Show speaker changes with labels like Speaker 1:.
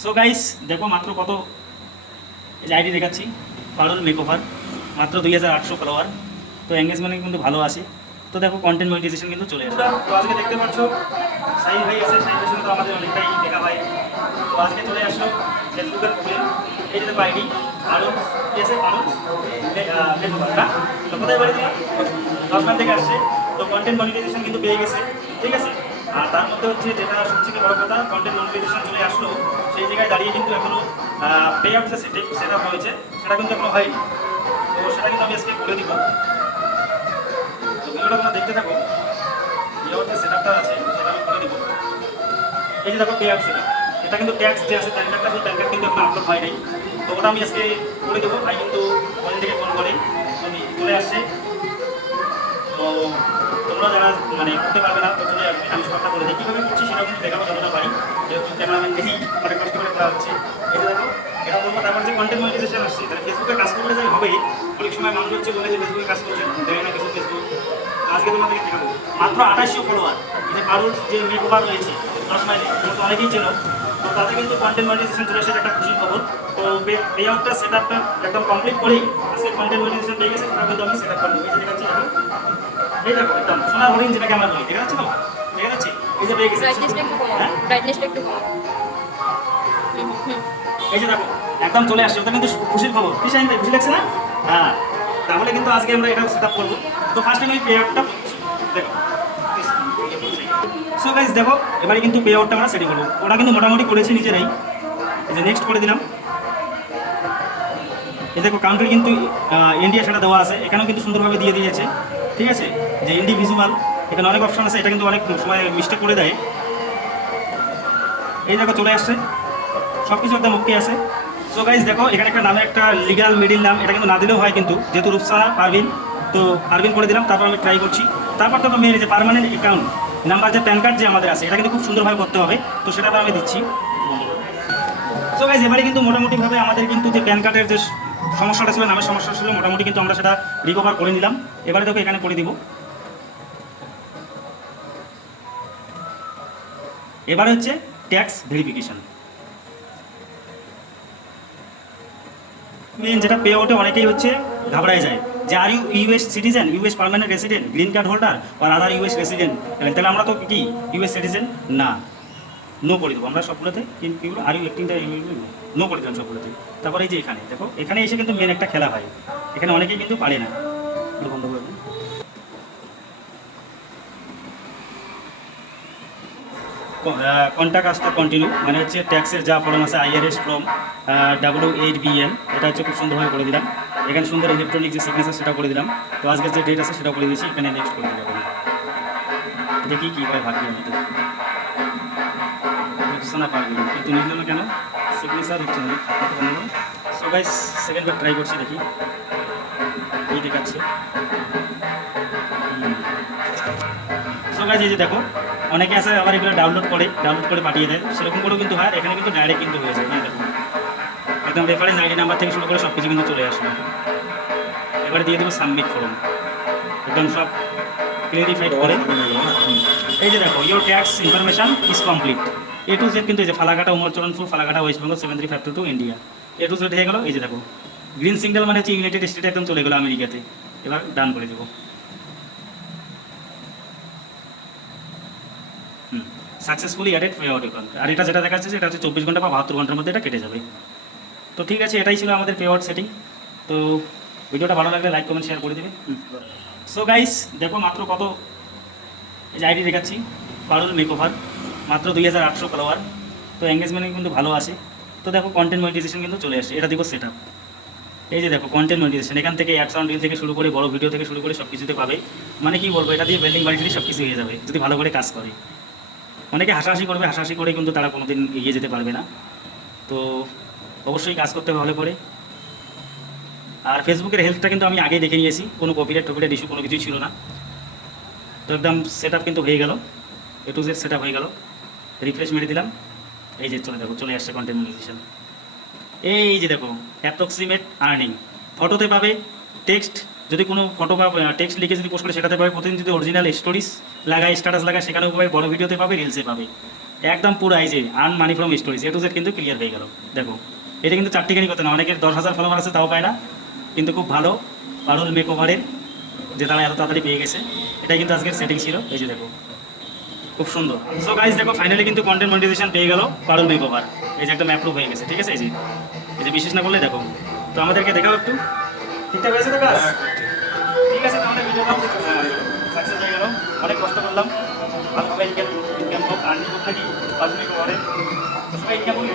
Speaker 1: So guys দেখো মাত্র কত আইডি দেখাচ্ছি। পারুল মেকওভার মাত্র দুই হাজার আটশো ফলোয়ার তো এঙ্গেজমেন্ট কিন্তু ভালো আছে। তো দেখো কন্টেন্ট মনিটাইজেশন কিন্তু চলে আসে তো আজকে দেখতে পাচ্ছ সাইন ভাই আছে ভাইয়ের সঙ্গে তো আমাদের অনেকটাই দেখা হয়। তো আজকে চলে আসলো ফেসবুকের প্রবলেম এই যে আইডি আরও কি আছে? আরও মেকওভার না? তো কোথায় বাড়ি তোমার? দশমান থেকে আসছে। তো কন্টেন্ট মনিটাইজেশন কিন্তু পেয়ে গেছে। ঠিক আছে? আর তার মধ্যে হচ্ছে যেটা সবথেকে বড় কথা কন্টেন্ট মনিটাইজেশন চলে আসলো, সেই জায়গায় দাঁড়িয়ে কিন্তু এখনও পে আউট যে সেটা হয়েছে, সেটা কিন্তু এখনও হয়নি। তো সেটা কিন্তু আমি আজকে বলে দিব। তো ভিডিওটা তোমরা দেখতে থাকো। পে আউট যে সেটআপটা আছে, সেটা আমি বলে দিব। এই যে দেখো পে আউট সেটআপ এটা কিন্তু ট্যাক্স যে আছে, প্যান কার্ডটা, সেই প্যান কার্ড কিন্তু এখন আপলোড হয় নাই। তো ওটা আমি আজকে বলে দেবো। ভাই কিন্তু ওখান থেকে ফোন করে চলে আসছে তো তোমরা যারা মানে করতে পারবে না, তো আমি সবটা করে দিই। কীভাবে করছি সেটা কিন্তু দেখাবো যতটা পারি যেহেতু ক্যামেরাম্যান দেখি, অনেক কষ্ট করে করা হচ্ছে। যে দেখো, এটা বলব তারপর যে কন্টেন্ট মনিটাইজেশন আসছে, তাহলে ফেসবুকে কাজ করলে যাই হবে অনেক সময় মানুষ হচ্ছে বলে যে ফেসবুকে কাজ করছে দেবে না কিছু ফেসবুক আজকে তোমাদেরকে দেখাবো। মাত্র আঠাশশো ফলোয়ার যে পারুল যে মেকওভার রয়েছে দশ মাইলে তো অনেকেই চেনো। তো তাতে কিন্তু কন্টেন্ট মনিটাইজেশন চলে আসে একটা খুশির খবর। তো পে আউটটা সেট আপটা একদম কমপ্লিট করেই আজকে কন্টেন্ট মনিটাইজেশন পেয়ে গেছে। সেটা আমি সেট আপ করে দেবো। দেখাচ্ছি দেখো। দেখো তাহলে কিন্তু আজকে আমরা এটা সেট আপ করব তো আমি পে আউটটা দেখো দেখো এবারে কিন্তু পে আউটটা আমরা সেটিং করব ওরা কিন্তু মোটামুটি করেছে নিজেরাই এই যে নেক্সট করে দিলাম এই দেখো কাউন্টার কিন্তু ইন্ডিয়া সেটা দেওয়া আছে। এখানেও কিন্তু সুন্দরভাবে দিয়ে দিয়েছে। ঠিক আছে? যে ইন্ডিভিজুয়াল এখানে অনেক অপশন আছে, এটা কিন্তু অনেক সময় মিস্টেক করে দেয়। এই দেখো চলে আসছে। সব কিছু একদম ওকে আছে। সো গাইজ দেখো, এখানে একটা নামে একটা লিগাল মিডিল নাম এটা কিন্তু না দিলেও হয় কিন্তু, যেহেতু রূপসানা, পারভিন, তো পারভিন করে দিলাম, তারপর আমি ট্রাই করছি। তারপর তো মেন যে পারমানেন্ট অ্যাকাউন্ট নাম্বার যে প্যান কার্ড যে আমাদের আছে, এটা কিন্তু খুব সুন্দরভাবে করতে হবে। তো সেটা আমি দিচ্ছি। সো গাইজ এবারে কিন্তু মোটামুটিভাবে আমাদের কিন্তু যে প্যান কার্ডের যে সমস্যাটা ছিল, নামের সমস্যা ছিল, মোটামুটি কিন্তু আমরা সেটা রিকভার করে নিলাম। এবারে দেখো এখানে করে দিব। এবারে হচ্ছে ট্যাক্স ভেরিফিকেশন মেন যেটা পে আউটে অনেকেই হচ্ছে ঘাবড়ায় যায় যে are you US citizen US permanent resident green card holder R other US resident তাহলে আমরা তো কি? ইউএস সিটিজেন না। নো করে দেবো। আমরা সবগুলোতে কিন্তু আর ইউ একটিনটা নো করে দিলাম সবগুলোতে। তারপরে এই যে এখানে, দেখো, এখানে এসে কিন্তু মেন একটা খেলা হয়। এখানে অনেকেই কিন্তু পারে না। বন্ধ করে দিন। কন্ট্যাক্ট আসতে কন্টিনিউ মানে হচ্ছে ট্যাক্সের যা ফর্ম আছে IRS form W eight BEN এটা হচ্ছে খুব সুন্দরভাবে করে দিলাম। এখানে সুন্দর ইলেকট্রনিক যে সিগনেচার সেটা করে দিলাম। তো আজকের যে ডেট আছে সেটা করে দিয়েছি, এখানে নেক্সট করে দিলাম দেখি কী হয় ভাগ্যের মতো না কিন্তু নিল না কেন? সিগনেচার হচ্ছে না। সো গাইস সেকেন্ড ট্রাই করছি, দেখি। এই দেখাচ্ছে সো গাইস এই যে দেখো অনেকে আছে আবার এগুলো ডাউনলোড করে ডাউনলোড করে পাঠিয়ে দেয়। সেরকম করেও কিন্তু হয় এখানে কিন্তু ডাইরেক্ট কিন্তু হয়ে যায়। হ্যাঁ দেখো একদম রেফারেন্স আইডি নাম্বার থেকে শুরু করে সব কিছু কিন্তু চলে আসবে এবারে দিয়ে দেবো সাবমিট করুন একদম সব ক্লিয়ারিফাইড করে। এই যে দেখো your tax information is complete A to Z কিন্তু এই যে Falakata Umarcharanpur Falakata West Bengal seven three five two two India A to Z হয়ে গেলো এই যে দেখো। গ্রিন সিগন্যাল মানে হচ্ছে ইউনাইটেড স্টেটে একদম চলে গেলো আমেরিকাতে। এবার ডান করে দেবো। Successfully added payout account আর এটা যেটা দেখাচ্ছে সেটা হচ্ছে চব্বিশ ঘণ্টা বা বাহাত্তর ঘণ্টার মধ্যে এটা কেটে যাবে। তো ঠিক আছে, এটাই ছিল আমাদের পে সেটিং তো ভিডিওটা ভালো লাগলে লাইক কমেন্ট শেয়ার করে দেবে। সো গাইস দেখো মাত্র কত? এই যে আইডি দেখাচ্ছি। পারুল মেকওভার মাত্র দুই হাজার আটশো ফলোয়ার তো এঙ্গেজমেন্ট কিন্তু ভালো আছে। তো দেখো কন্টেন্ট মনিটাইজেশন কিন্তু চলে আসে এটা দেখো সেট এই যে দেখো কন্টেন্ট মনিটাইজেশন এখান থেকে অ্যাডস অন রিল থেকে শুরু করে, বড় ভিডিও থেকে শুরু করে সব কিছুতে পাবে। মানে কি বলব, এটা দিয়ে বিল্ডিং বাড়িটি সব কিছু হয়ে যাবে, যদি ভালো করে কাজ করে। অনেকে হাসাহাসি করবে, হাসাহাসি করে কিন্তু তারা কোনোদিন এগিয়ে যেতে পারবে না। তো অবশ্যই কাজ করতে ভালো করে। আর ফেসবুকের হেল্পটা কিন্তু আমি আগেই দেখে নিয়েছি, কোনো কপিরাইট টপিরাইট ইস্যু কোনো কিছুই ছিল না। তো একদম সেট কিন্তু হয়ে গেল এ টু জেড সেট হয়ে গেল। রিফ্রেশ মেরে দিলাম। এই যে চলে দেখো, চলে আসছে কন্টেন্ট মনিটাইজেশন এই যে দেখো অ্যাপ্রক্সিমেট আর্নিং ফটোতে পাবে টেক্সট যদি কোনো ফটো বা টেক্সট লিখে যদি পোস্ট করে, সেটাতে পাবে প্রতিদিন যদি অরিজিনাল স্টোরিজ লাগায় স্ট্যাটাস লাগায়, সেখানেও পাবে, বড় ভিডিওতে পাবে রিলসে পাবে। একদম পুরো যে earn money from stories A to Z কিন্তু ক্লিয়ার হয়ে গেল। দেখো, এটা কিন্তু চারটিখানি কথা না, অনেকের দশ হাজার ফলোয়ার আছে, তাও পায় না। কিন্তু খুব ভালো, পারুল মেক ওভারের যে তারা এত তাড়াতাড়ি পেয়ে গেছে, এটাই কিন্তু আজকের সেটিং ছিল। এই যে দেখো খুব সুন্দর। সো গাইজ দেখো ফাইনালি কিন্তু কন্টেন্ট মনিটাইজেশন পেয়ে গেল পারুল মেক ওভার এই যে একটা ম্যাপ্রুভ হয়ে গেছে, ঠিক আছে? এই যে এই যে বিশেষ না করলে দেখো। তো আমাদেরকে দেখাও একটু। ঠিকঠাক হয়েছে তো কাজ ঠিক আছে তাহলে ভিডিওটা সাকসেস হয়ে গেল। অনেক কষ্ট করলাম। ভালোভাবে ইনকাম ইনকাম হোক আর্নিং হোক নাকি? পারুল মেক ওভারে তো সবাই ইনকাম হোক।